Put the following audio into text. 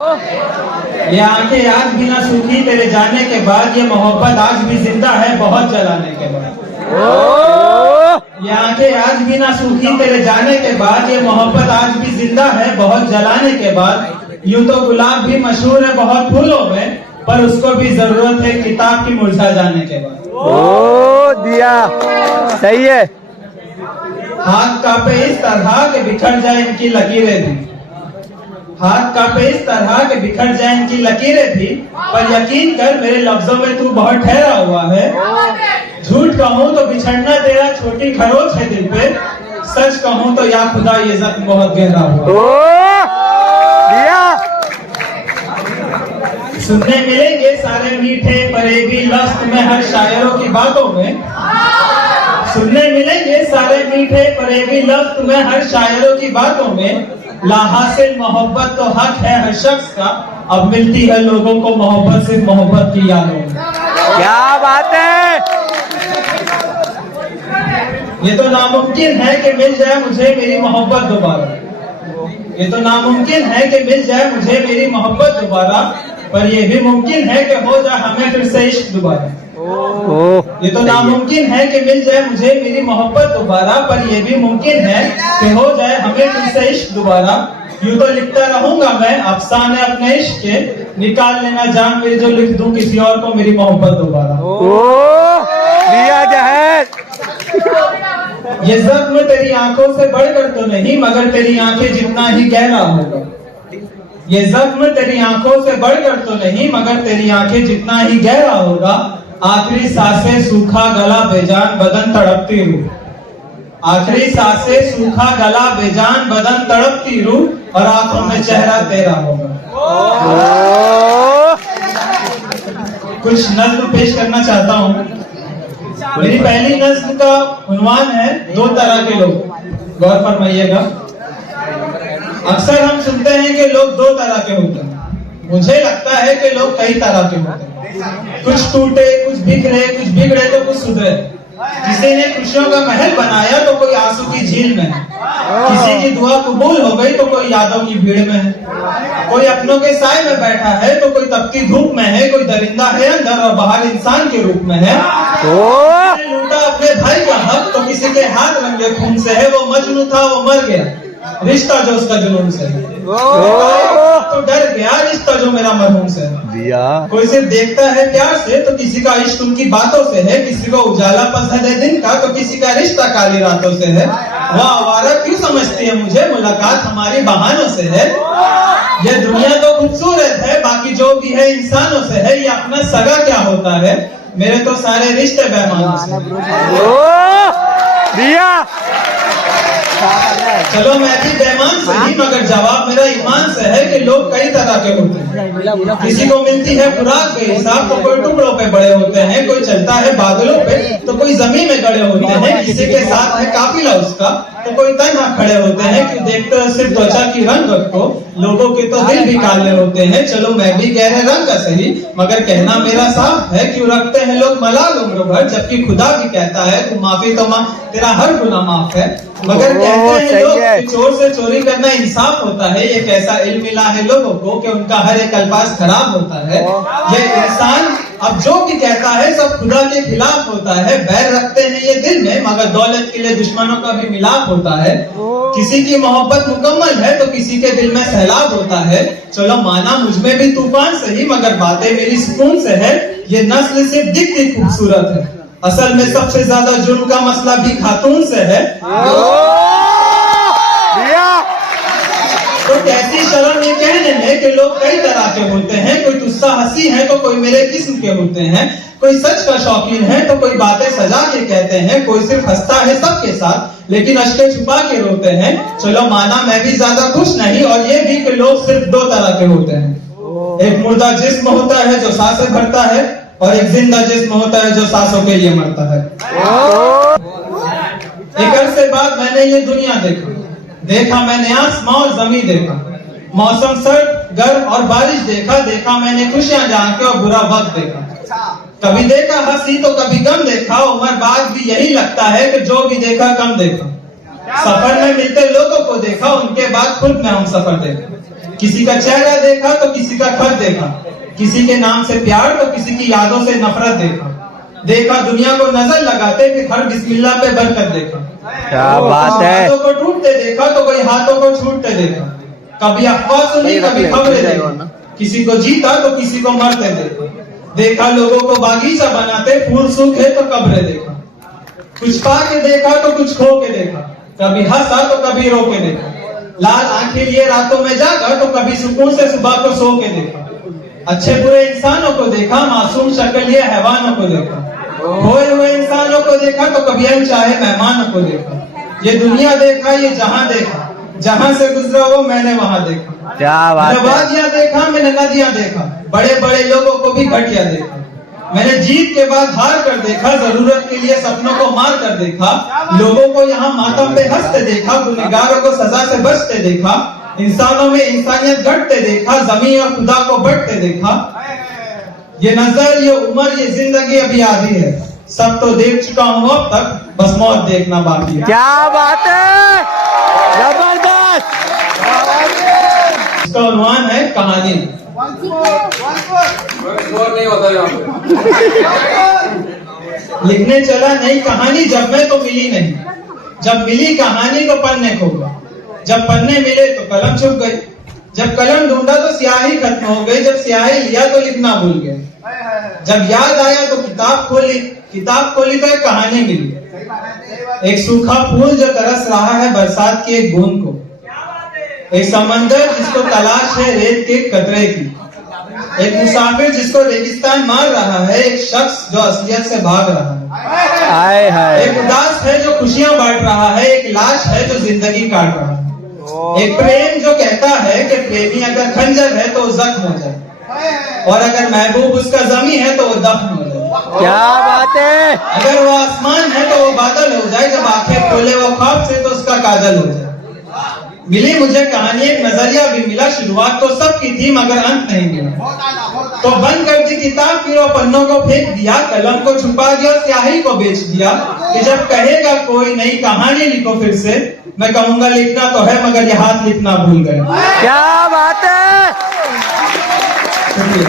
ये आंखें आज भी ना सूखी तेरे जाने के बाद, ये मोहब्बत आज भी जिंदा है बहुत जलाने के बाद। ये आंखें आज भी ना सूखी तेरे जाने के बाद, ये मोहब्बत आज भी जिंदा है बहुत जलाने के बाद। यूं तो गुलाब भी मशहूर है बहुत फूलों में, पर उसको भी जरूरत है किताब की मुरझा जाने के बाद। ओ दिया सही है। हाथ कांपे इस तरह के बिखर जाए इनकी लकीरें भी, हाथ कांपे इस तरह के बिखर जाए इनकी लकीरें भी, पर यकीन कर मेरे लफ्जों में तू बहुत ठहरा हुआ है। झूठ कहूँ तो बिछड़ना तेरा छोटी खरोच है दिल पे, सच कहूँ तो या खुदा ये जख्म बहुत गहरा हुआ। सुनने मिलेंगे सारे मीठे फरेबी लफ्ज में हर शायरों की बातों में, सुनने मिलेंगे सारे मीठे फरेबी लफ्ज में हर शायरों की बातों में। लाहासिल मोहब्बत तो हक है हर शख्स का, अब मिलती है लोगों को मोहब्बत सिर्फ मोहब्बत की यादों में। क्या बात है। ये तो नामुमकिन है कि मिल जाए मुझे मेरी मोहब्बत दोबारा, ये तो नामुमकिन है कि मिल जाए मुझे मेरी मोहब्बत दोबारा, पर यह भी मुमकिन है कि हो जाए हमें फिर से इश्क दोबारा। ये तो नामुमकिन है कि मिल जाए मुझे मेरी मोहब्बत दोबारा, पर यह भी मुमकिन है कि हो जाए हमें फिर से इश्क दोबारा। यूं तो लिखता रहूंगा मैं अफसाने अपने इश्क के, निकाल लेना जान मेरी जो लिख दूं किसी और को मेरी मोहब्बत दोबारा। दिया जहर। ये जख्म तेरी आंखों से बढ़कर तो नहीं, मगर तेरी आंखें जितना ही गहरा होगा। ये जख्म तेरी आंखों से बढ़कर तो नहीं, मगर तेरी आंखें जितना ही गहरा होगा। आखिरी सांसें सूखा गला बेजान बदन तड़पती रूह, आखिरी सांसें सूखा गला बेजान बदन तड़पती रूह, और आंखों में चेहरा तेरा होगा। कुछ नज्म पेश करना चाहता हूँ। मेरी पहली नज्म का उन्वान है दो तरह के लोग, गौर फरमाइएगा। अक्सर हम सुनते हैं कि लोग दो तरह के होते हैं, मुझे लगता है कि लोग कई तरह के होते हैं। कुछ टूटे, कुछ बिखरे, कुछ बिगड़े तो कुछ सुधरे। किसी ने खुशियों का महल बनाया तो कोई आंसू की झील में है, किसी की दुआ कबूल हो गई तो कोई यादों की भीड़ में है, कोई अपनों के साए में बैठा है तो कोई तपती धूप में है, कोई दरिंदा है अंदर और बाहर इंसान के रूप में है। लूटा अपने भाई का हक तो किसी के हाथ रंगे खून से है, वो मजनू था वो मर गया रिश्ता जो उसका जुनून से है, तो डर गया रिश्ता जो मेरा मरहूम से है। कोई सिर्फ देखता है प्यार से तो किसी का इश्क उनकी बातों से है, किसी को उजाला पसंद है दिन का तो किसी का रिश्ता काली रातों से है। वह आवारा क्यों समझती है मुझे, मुलाकात हमारी बहानों से है। यह दुनिया तो खूबसूरत है बाकी जो भी है इंसानों से है, ये अपना सगा क्या होता है, मेरे तो सारे रिश्ते बेईमानों से। चलो मैं भी बेईमान सही, मगर जवाब मेरा ईमान से है कि लोग कई तरह के होते हैं। किसी को मिलती है खुराक के हिसाब तो कोई टुकड़ों पे बड़े होते हैं, कोई चलता है बादलों पे तो कोई जमीन में गड़े होते हैं, किसी के साथ है काफिला उसका तो कोई तन्हा खड़े होते हैं। क्यों देखते हो सिर्फ त्वचा की रंगत को, लोगों के तो दिल भी काले होते हैं। चलो मैं भी गहरे रंग का सही, मगर कहना मेरा साफ है क्यों रखते हैं लोग मलाल उम्र भर, जबकि खुदा भी कहता है तू माफी तो मां तेरा हर गुनाह माफ है। मगर कहते हैं लोग कि चोर से चोरी करना इंसाफ होता है, ये कैसा इल्म मिला है लोगों को कि उनका हर एक अल्फाज खराब होता है। ये इंसान अब जो भी कहता है सब खुदा के खिलाफ होता है। बैर रखते हैं ये दिल में, मगर दौलत के लिए दुश्मनों का भी मिलाप होता है। किसी की मोहब्बत मुकम्मल है तो किसी के दिल में सैलाब होता है। चलो माना मुझ में भी तूफान सही, मगर बातें मेरी सुकून से है। ये नस्ल सिर्फ दिखती खूबसूरत है, असल में सबसे ज्यादा जुर्म का मसला भी खातून से है। तो कैसी शर्म ये कहने में कि लोग कई तरह के होते हैं, कोई तुस्सा हंसी है तो कोई मेरे किस्म के होते हैं, कोई सच का शौकीन है तो कोई बातें सजा के कहते हैं, कोई सिर्फ हंसता है सबके साथ लेकिन अश्के छुपा के रोते हैं। चलो माना मैं भी ज्यादा खुश नहीं, और ये भी कि लोग सिर्फ दो तरह के होते हैं। एक मुर्दा जिस्म होता है जो सांसें भरता है, और एक जिंदा जिस्म होता है जो सांसों के लिए मरता है। एक अरसे बाद मैंने ये दुनिया देखा मैंने आसमां और जमीन देखा, मौसम सर्द गर्म और बारिश देखा मैंने खुशियां जान के और बुरा वक्त देखा। कभी देखा हंसी तो कभी गम देखा, उम्र बाद भी यही लगता है कि जो भी देखा कम देखा। सफर में मिलते लोगों को देखा, उनके बाद खुद में हम सफर देखा। किसी का चेहरा देखा तो किसी का खत देखा, किसी के नाम से प्यार तो किसी की यादों से नफरत देखा दुनिया को नजर लगाते कि हर बिस्मिल्लाह पे बरकत देखा। क्या बात है। हाथों को टूटते देखा तो कोई हाथों को छूटते देखा, कभी अफवाह सुनी कभी खबरें देखा, किसी को जीता तो किसी को मरते देखा लोगों को बागीचा बनाते फूल सूखे तो कब्रें देखा, कुछ पा के देखा तो कुछ खो के देखा, कभी हंसा तो कभी रो के देखा, लाल आंखें लिए रातों में जागा तो कभी सुकून से सुबह को सो के देखा, अच्छे बुरे इंसानों को देखा, मासूम शक्ल लिए हैवानों को देखा, खोए हुए इंसानों को देखा तो कभी अनचाहे मेहमानों को देखा, ये दुनिया देखा ये जहां देखा, जहां से गुजरा वो मैंने वहां देखा, क्या बात है। वादियां देखा मैंने नदियां देखा, बड़े बड़े लोगों को भी घटिया देखा, मैंने जीत के बाद हार कर देखा, जरूरत के लिए सपनों को मार कर देखा, लोगों को यहाँ मातम पे हंसते देखा, गुनहगारों को सजा से बचते देखा, इंसानों में इंसानियत घटते देखा, जमीन और खुदा को बढ़ते देखा। ये नजर ये उम्र ये जिंदगी अभी आधी है, सब तो देख चुका हूँ अब तक, बस मौत देखना बाकी है। क्या बात है, जबरदस्त। इसका उन्वान है कहानी। लिखने चला नई कहानी जब मैं तो मिली नहीं, जब मिली कहानी तो पन्ने खो गए, जब पन्ने मिले तो कलम छुप गई, जब कलम ढूंढा तो स्याही खत्म हो गई, जब स्याही लिया तो लिखना भूल गए, जब याद आया तो किताब खोली तो एक कहानी मिली, एक सूखा फूल जो तरस रहा है बरसात की एक बूंद को, एक समंदर जिसको तलाश है रेत के कतरे की, एक मुसाफिर जिसको रेगिस्तान मार रहा है, एक शख्स जो असलियत से भाग रहा है, हाय हाय। एक उदास है जो खुशियां बांट रहा है, एक लाश है जो जिंदगी काट रहा है, एक प्रेम जो कहता है कि प्रेमी अगर खंजर है तो वो जख्म हो जाए, और अगर महबूब उसका जमी है तो वो दफन हो जाए। क्या बात है। अगर वो आसमान है तो वो बादल हो जाए, जब आंखें खोले वो ख्वाब से तो उसका काजल हो जाए। मिली मुझे कहानी एक नजरिया भी मिला, शुरुआत तो सबकी थी मगर अंत नहीं मिला, तो बंद कर दी किताब फिर वो पन्नों को फेंक दिया, कलम को छुपा दिया और स्याही को बेच दिया, कि जब कहेगा कोई नई कहानी लिखो फिर से, मैं कहूंगा लिखना तो है मगर ये हाथ लिखना भूल गए। क्या बात है। शुक्रिया।